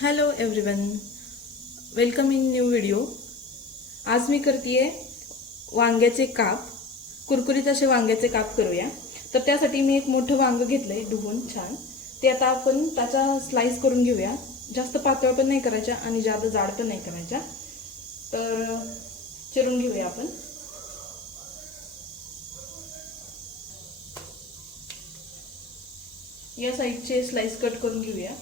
Hello everyone, welcome in new video. आज मी करते वांग्याचे काप. कुरकुरीत असे वांग्याचे काप करूया. तर त्यासाठी मी एक मोठं वांग घेतलंय धुवून छान. ते आता आपण त्याचा स्लाइस करून घेऊया. जास्त पातळ पण नाही करायच्या आणि जास्त जाड पण नाही करायच्या. तर चिरून घेऊया आपण. या साईडचे स्लाइस कट करून घेऊया.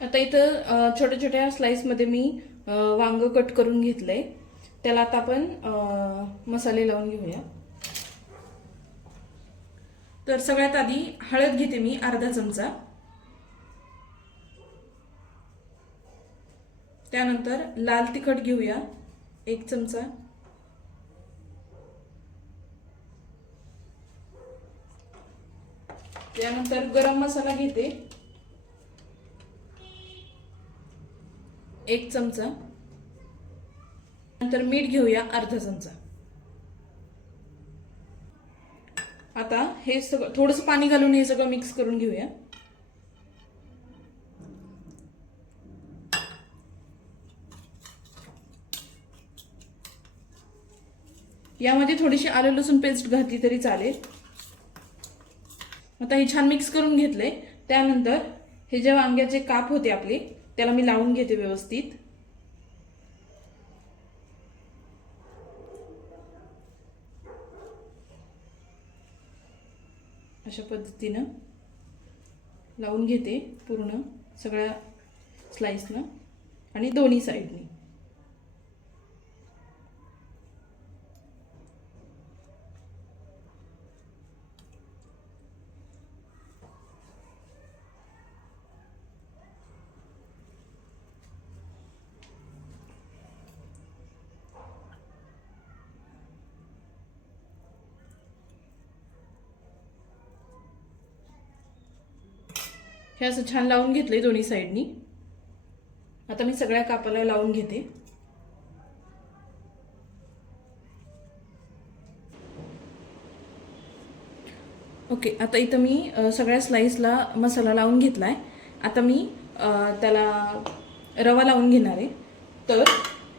आता इथं छोट्या छोट्या स्लाइसमध्ये मी वांग कट करून घेतलंय. त्याला आता आपण मसाले लावून घेऊया. तर सगळ्यात आधी हळद घेते मी अर्धा चमचा. त्यानंतर लाल तिखट घेऊया 1 चमचा. त्यानंतर गरम मसाला घेते 1 चमचा. नंतर मीठ घेऊया अर्धा चमचा. आता हे सगळं थोडंसं पाणी घालून हे सगळं मिक्स करून घेऊया. यामध्ये थोडीशी आलं लसूण पेस्ट घातली तरी चालेल. आता हे छान मिक्स करून घेतले. त्यानंतर हे जे वांग्याचे काप होते आपले त्याला मी लावून घेते व्यवस्थित. अशा पद्धतीनं लावून घेते पूर्ण सगळ्या स्लाइसनं आणि दोन्ही साईडनी. हे असं छान लावून घेतले दोन्ही साईडनी. आता मी सगळ्या कापाला लावून घेते. ओके, आता इथं मी सगळ्या स्लाइसला मसाला लावून घेतलाय. आता मी त्याला रवा लावून घेणार आहे. तर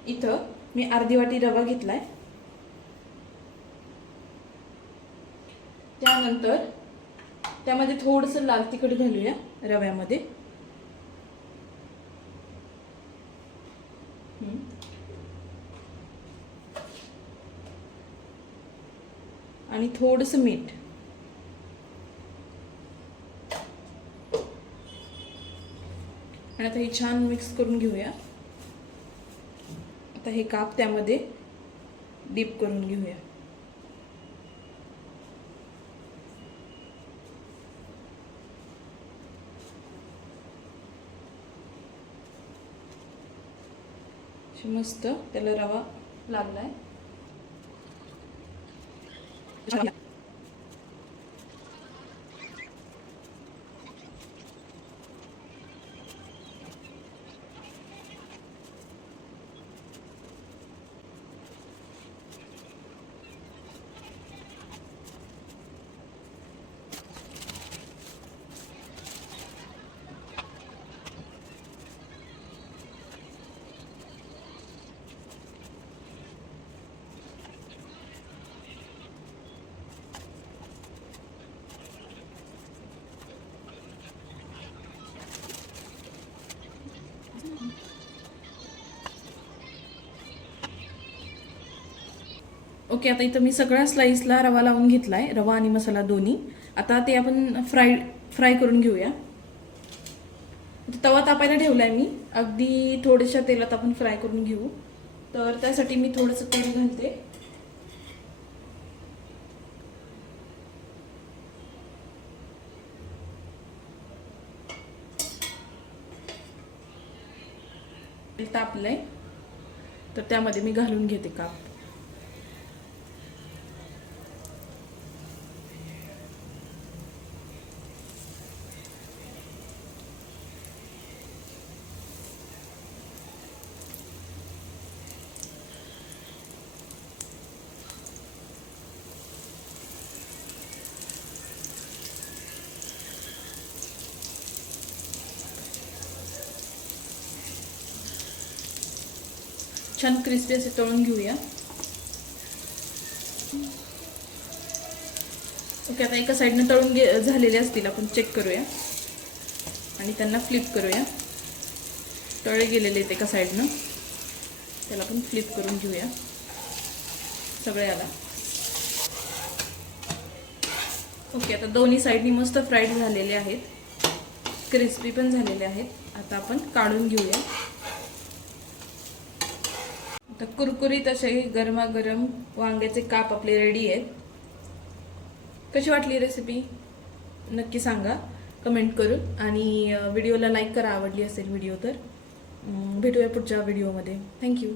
इथं मी अर्धी वाटी रवा घेतलाय. त्यानंतर त्यामध्ये थोडंसं लाल तिखट घालूया रव्यामध्ये. आणि थोडंसं मीठ. आणि आता हे छान मिक्स करून घेऊया. आता हे काप त्यामध्ये डीप करून घेऊया. मस्त त्याला रवा लागलाय. ओके, आता इथं मी सगळ्या स्लाइसला रवा लावून घेतलाय, रवा आणि मसाला दोन्ही. आता ते आपण फ्राय करून घेऊया. तवा तापायला ठेवलाय मी. अगदी थोड्याशा तेलात आपण फ्राय करून घेऊ. तर त्यासाठी मी थोडंसं तेल घालते. तेल तापलंय तर त्यामध्ये मी घालून घेते काप. छान क्रिस्पी असे तळून घेऊया. ओके, आता एका साईडनं तळून झालेले असतील, आपण चेक करूया आणि त्यांना फ्लिप करूया. तळे गेलेले आहेत एका साईडनं, त्याला आपण फ्लिप करून घेऊया सगळ्याला. ओके, आता दोन्ही साईडनी मस्त फ्राईड झालेले आहेत, क्रिस्पी पण झालेले आहेत. आता आपण काढून घेऊया. आता कुरकुरीत असे गरमागरम वांग्याचे काप आपले रेडी आहेत. कशी वाटली रेसिपी नक्की सांगा कमेंट करून, आणि व्हिडिओला लाईक करा आवडली असेल व्हिडिओ तर. भेटूया पुढच्या व्हिडिओमध्ये. थँक्यू.